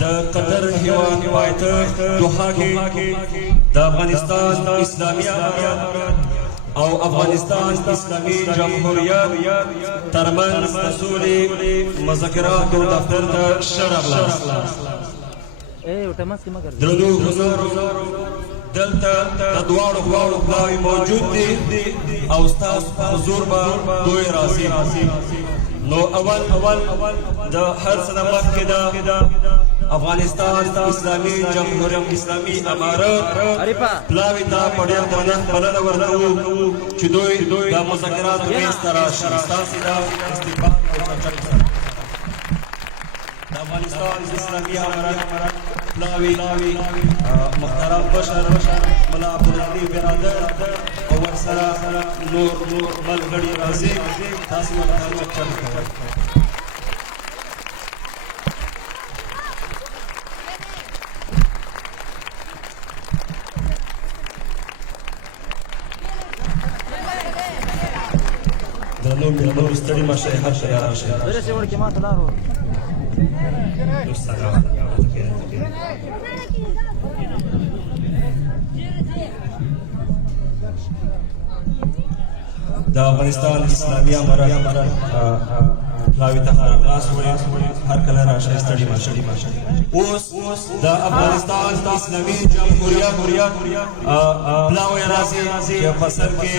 د قطر هیواد پایتخت دوحه کې د افغانستان اسلامي امارات او افغانستان اسلامي جمهوریت ترمنځ د سولې مذاکراتو دفتر ته ښه راغلاست. درنو حضور، دلته د دواړو خواوو پلاوي موجود دي او ستاسو په حضور به دوی راځي. نو اول د هر څه نه مخکې د افغانستان اسلامي جمهوریت اسلامي امارات پلاوي ته په ډېر درنښت بلنه ورکوو چې دوی د مذاکراتو میز ته راشي. ستاسې د استقبال او چرچل سره د افغانستان اسلامي امارات پلاوي محترم بشر ملا عبدالعلي برادر او ورسره نور ملګري راځي. تاسې ورته چرچل کوئ. درنو مېلمنو ستړي مه شئ، هر شی راشئ. د افغانستان اسلامي امارات پلاوي ته راغلاست وړي، هر کله راشئ، ستړي مه شئ. اوس د افغانستان اسلامي جمهوریت پلاوی راځي چې په سر کې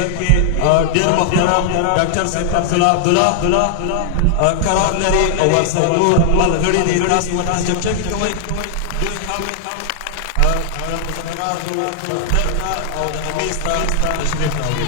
ډېر محترم ډاکټر صاحب عبدالله قرار لري او ورسره نور ملګري دي. تاسې ورته چکچکې کوئ. دوی هم د مذاکراتو دفتر ته او دغه میز ته تشریف راوړي.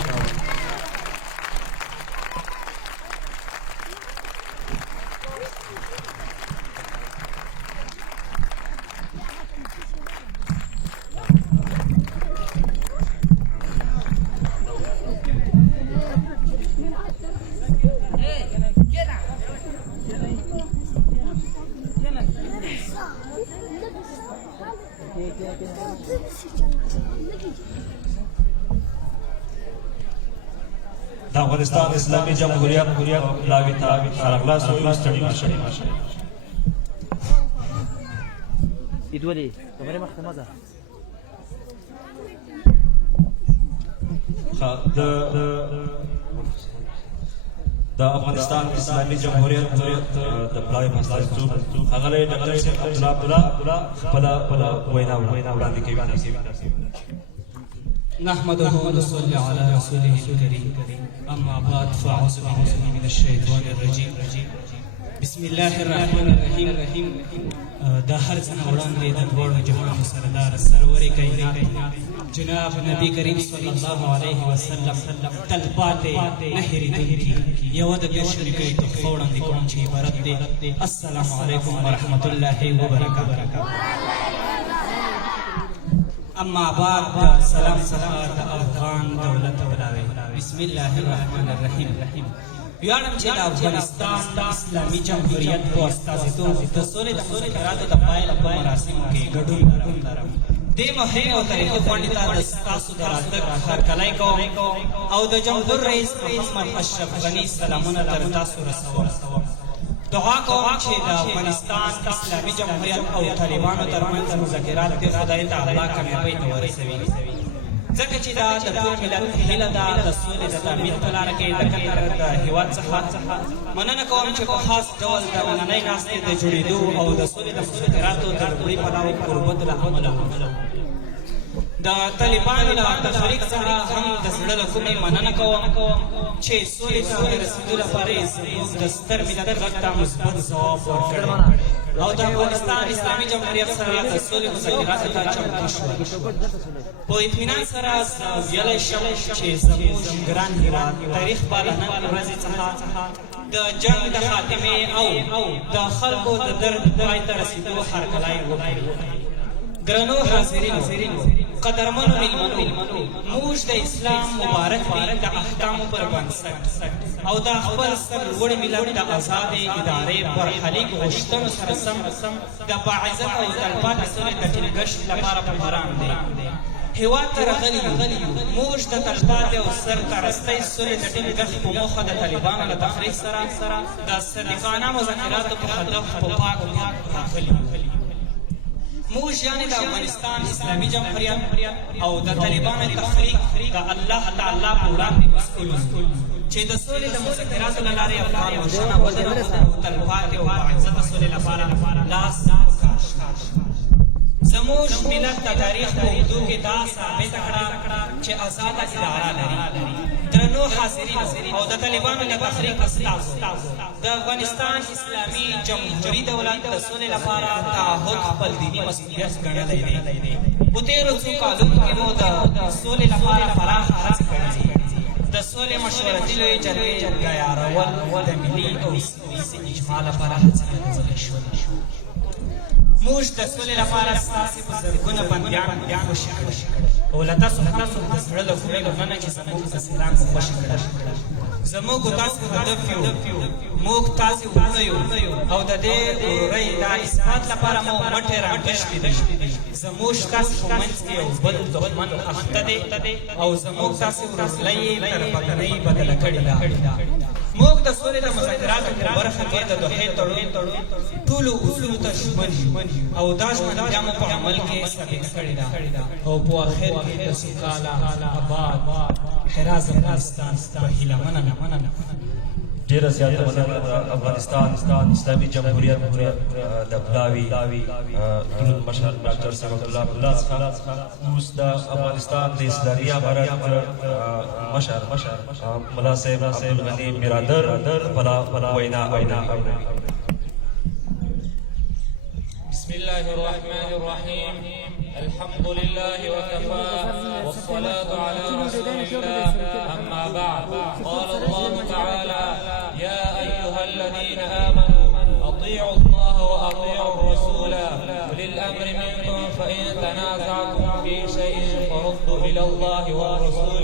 د افغانستان اسلامي جمهوریت پلاوي ته راغلاست وړي، ستړي مه شئ. د افغانستان اسلامي جمهوریت د پلاوي په استازیتوب ښاغلی ډاکټر صاحب عبدالله خپله وینا وړاندې کوي. نحمده ونصلي على رسوله الكريم أما بعد فأعوذ بالله من الشيطان الرجيم بسم الله الرحمن الرحيم. دا هر څه نه وړاندې د دواړو جهانونو سردار سرور کائنات جناب نبی کریم صلی الله علیه وسلم تلپاتې نه هېرېدونکي یوه د بیا شریکۍ تحفه وړاندې کوم چې عبارت دی السلام علیکم ورحمة الله وبرکاته. اما بعد سلام څخه د افغان دولت ولاړې. بسم الله الرحمن الرحیم. ویاړم چې د افغانستان اسلامي جمهوریت په استازیتوب د سولې د مذاکراتو د پیل په مراسمو کې ګډون لرم. دې مهم او تاریخي غونډې ته د ستاسو د راتګ هرکلی کوم او د جمهور رئیس محمد اشرف غني سلامونه تر تاسو رسوم. دعا کوم چې د افغانستان اسلامي جمهوریت او طالبانو ترمنځ مذاکرات د خدای تعالی کامیابۍ ته ورسوي، ځکه چې دا د ټول ملت هیله ده د سولې د تامین په لاره کې د قطر د هېواد څخه مننه کوم چې په خاص ډول د نننۍ ناستې د جوړېدو او د سولې د مذاکراتو د لومړي پړاو قربت له امله د طالبانو له تفریق څخه هم د زړه له کومې مننه کوم چې سولې ته د رسېدو لپاره یې زموږ د ستر ملت غږ ته مثبت ځواب ورکړی او د افغانستان اسلامي جمهوریت سره د سولې مذاکراتو ته چمتو شول. په اطمینان سره زه ویلی شم چې زموږ ګران هېواد تاریخ به له نن ورځې څخه د جنګ د خاتمې او د خلکو د درد پای ته رسېدو هرکلی وکړي. ګرانو حاضرینو، قدرمنو مېلمنو، موږ د اسلام مبارک دین د احکامو پر بنسټ او د خپل سرلوړي ملت د آزادې ادارې برخلیک غوښتنو سره سم د باعزت او تلپاتې سولې د ټینګښت لپاره په میدان دی. هېواد ته راغلي یو موږ د تلپاتې او سرپرستۍ سولې د ټینګښت په موخه د طالبانو له تحریک سره د صادقانه مذاکراتو په هدف په پاک نیت راغلي. موږ یعنې د افغانستان اسلامي جمهوریت او د طالبانو تحریک د الله تعالی په وړاندې مسؤل یو چې د سولې د مذاکراتو له لارې افغان روښانه ودرېږو او تلپاتې او باعزته سولې لپاره لاس وکاږو. زموږ ملت د تاریخ په اوږدو کې دا ثابته کړه چې ازاده اداره لري. درنو حاضرینو او د طالبانو د تحریک استازو، د افغانستان اسلامي جمهوري دولت د سولې لپاره تعهد خپل دیني مسؤلیت ګڼلی دی. په تېرو څو کالونو کې مو د سولې لپاره پراخه هڅې کړې دي. د سولې مشورتي لویې جرګې عیارول د ملي او سیمه اجماع لپاره هڅې کړې شوې. موږ د سولې لپاره ستاسې په زرګونه بندیان خوشي کړي او له تاسو د زړه له کومې مننه چې زموږ اسیران مو خوشي کړي. زموږ تاسو هدف یو، موږ تاسې وروڼه یو او د دې ورورۍ د اثبات لپاره مو مټې راغښتې دي. زموږ تاسې په منځ کې یو بل دښمن اخته دی او زموږ تاسې ورورولۍ یې تر بدنۍ بدله کړې ده. موږ د سولې د مذاکراتو په برخه کې د دوحې تړون ټولو اصولو ته ژمن یو او دا ژمنتیا مو په عمل کې ثابته کړې ده او په اخر کې د سوکاله آباد حراز افغانستان په هیله مننه. ډېره زیاته مننه افغانستان اسلامي جمهوریت د پلاوي درود مشر ډاکټر صبغت الله الله څخه اوس د افغانستان د اسلامي امارت مشر ملا صاحب عبدالغني برادر خپله وینا بسم الله الرحمن الرحيم. الحمد لله وكفى والصلاة على رسول الله. أما بعد، قال الله تعالى: يا أيها الذين آمنوا أطيعوا الله وأطيعوا الرسول أولي الأمر منكم فإن تنازعتم في شيء فردوا إلى الله والرسول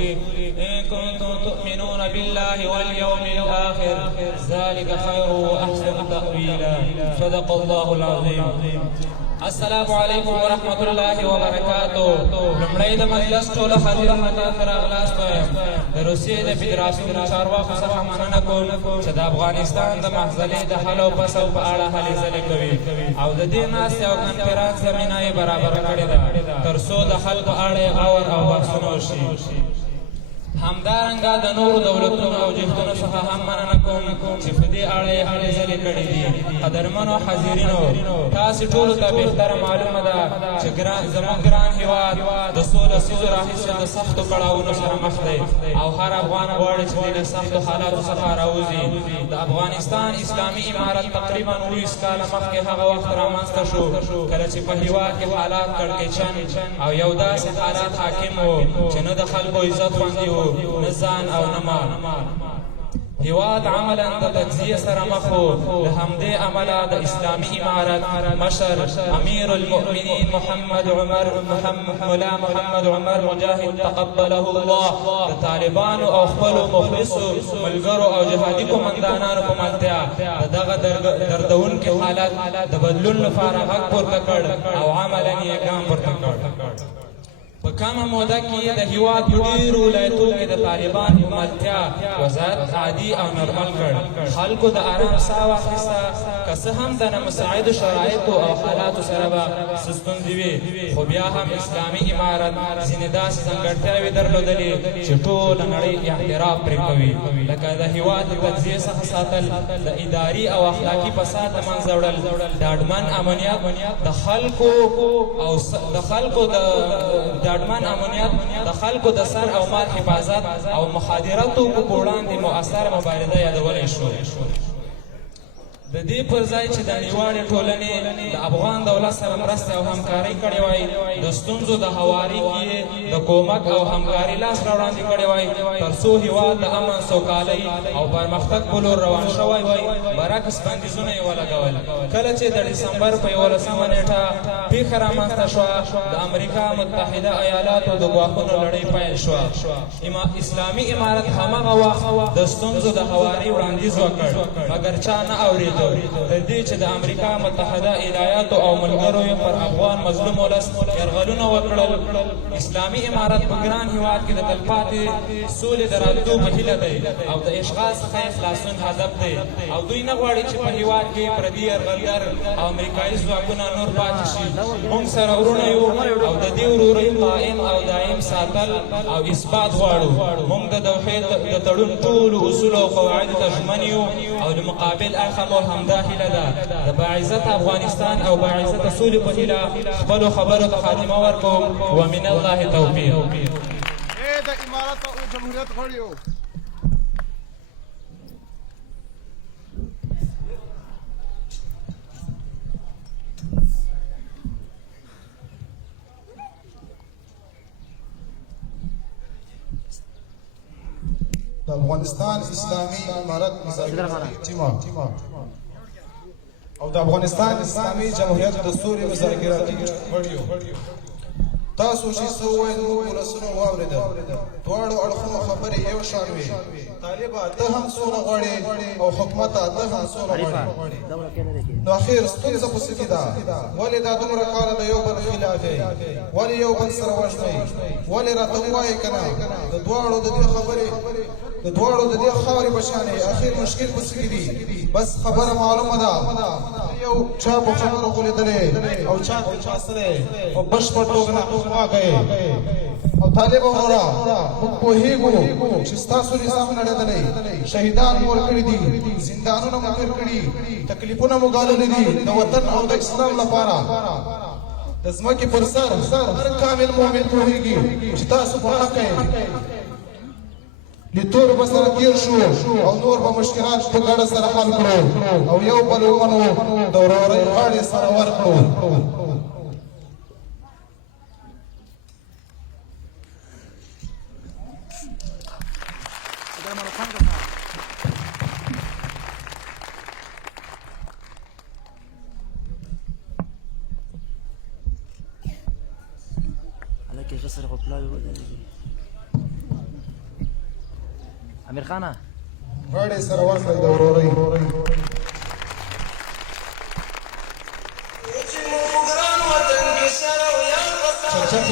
إن كنتم تؤمنون بالله واليوم الآخر ذلك خير وأحسن تأويلا. صدق الله العظيم. السلام علیکم ورحمت الله وبرکاتو. لومړی د مجلس ټولو حاضرینو ته ښه راغلاست وایم. د روسیې د فدراسیون چارواکو څخه مننه کوم چې د افغانستان د محضلې د حل او فصل په اړه هلې ځلې کوي او د دې ناستې او کنفرانس زمینه یې برابره کړې ده تر څو د حل په اړه یې غور او بحثونه وشي. همدارنګه د نورو دولتونو او جهتونو څخه هم مننه کوم چې په دې اړه یې هلې ځلې کړې دي. قدرمنو حاضرینو، تاسې ټولو ته بهتره معلومه ده چې زموږ ګران هېواد د څو لسیزو راهیسې د سختو کړاوونو سره مخ دی او هر افغان غواړي چې دې له سختو حالاتو څخه راوځي. د افغانستان اسلامي امارت تقریبا 19 کاله مخکې هغه وخت رامنځته شو کله چې په هېواد کې حالات کړکېچن او یو داسې حالات حاکم وو چې نه د خلکو عزت خوندي وو، نه ځان او نه مال. هیواد عملا د تجزیه سره مخ و. له همدې امله د اسلامي امارت مشر امیر المؤمنین ملا محمد عمر مجاهد تقبله الله د طالبانو او خپلو مخلصو ملګرو او جهادي قومندانانو په ملتیا د دغه دردونکي حالت د بدلون لپاره غږ پورته کړ او عملا یې ګام پورته کړ. په کمه موده کې د هېواد په ډېرو ولایتونو کې د طالبان په ملتیا وضعیت عادي او نورمال کړ. خلکو د آرام ساه واخیسته، که څه هم د نامساعدو شرایطو او حالاتو سره به څه ستونزې وي، خو بیا هم اسلامي امارت ځینې داسې ځانګړتیاوې درلودلې چې ټوله نړۍ اعتراف پرې کوي، لکه د هېواد د تجزیې څخه ساتل، د اداري او اخلاقي فساد له منځه وړل، ډاډمن امنیت، د خلکو د سر او مال حفاظت او مخدره توکو په وړاندې مؤثره مبارزه یادولی شو. د دې پر ځای چې د نړیوالې ټولنې د افغان دولت سره مرسته او همکاري کړې وای، د ستونزو د هواري کې د کومک او همکاري لاس راوړاندې کړی وای تر څو هېواد د امن، سوکالۍ او پرمختګ په لور روان شوی وای، برعکس بندیزونه یې ولګول. کله چې د ډسمبر په 11مه نېټه پیښه رامنځته شوه، د امریکا متحده ایالاتو د ګواښونو لړۍ پیل شوه. اسلامي امارت هماغه وخت د ستونزو د هواري وړاندیز وکړ، مګر چا نه اورېد تر دې چې د امریکا متحده ایالاتو او ملګرو یې پر افغان مظلوم ولس یرغلونه وکړل. اسلامي امارت په ګران هېواد کې د تلپاتې سولې د راتلو په هیله دی او د اشغال څخه یې خلاصون هدف دی او دوی نه غواړي چې په هېواد کې پردي یرغلګر او امریکایي ځواکونه نور پاتې شي. موږ سره ورونه یو او د دې ورورۍ قائم او دایم ساتل او اثبات غواړو. موږ د دوحې د تړون ټولو اصولو او قواعدو ته ژمن یو او د مقابل اړخه مو همدا هیله ده د باعزته افغانستان او باعزته سولې په هیله خپلو خبرو ته خاتمه ورکوم. ومن الله توفیق. د امارت او جمهوریت غړیو د افغانستان اسلامي امارت مذاکراتي ټیم او د افغانستان اسلامي جمهوریت د سولې مذاکراتي غړیو تاسو چې څه وویل موږ ولسونه واورېدل. دواړو اړخونو خبرې یو شان وې. طالبه ته هم سوله غواړې او حکومته ته هم سوله غواړې. نو اخر ستونزه په څه کې ده؟ ولې دا دومره کاله د یو بل خلاف یې؟ ولې یو بل سره وژنئ؟ ولې راته ووایئ که نه د دواړو د دې خبرې د دواړو د دې خاورې په شان یې اخر مشکل په څه کې دي؟ بس خبره معلومه ده یو چا په خبرو خو لیدلی او چا په چا سره په بشپړ توګه ناخوښه کوي. او طالب وروره موږ پوهېږو چې ستاسو نظام نړېدلی، شهیدان مو ورکړي دي، زندانونه مو تېر کړي، تکلیفونه مو ګاللي دي د وطن او د اسلام لپاره. د ځمکې پر سر هر کامل مؤمن پوهېږي چې تاسو په حق یې. لیتور به سره تېر شو او نور به مشکلات په ګډه سره حل کړو او یو بل ومنو د ورورۍ غاړې سره ورکړو. امیر خانه غاړې سره ورکړئ د ورورۍ. چرچک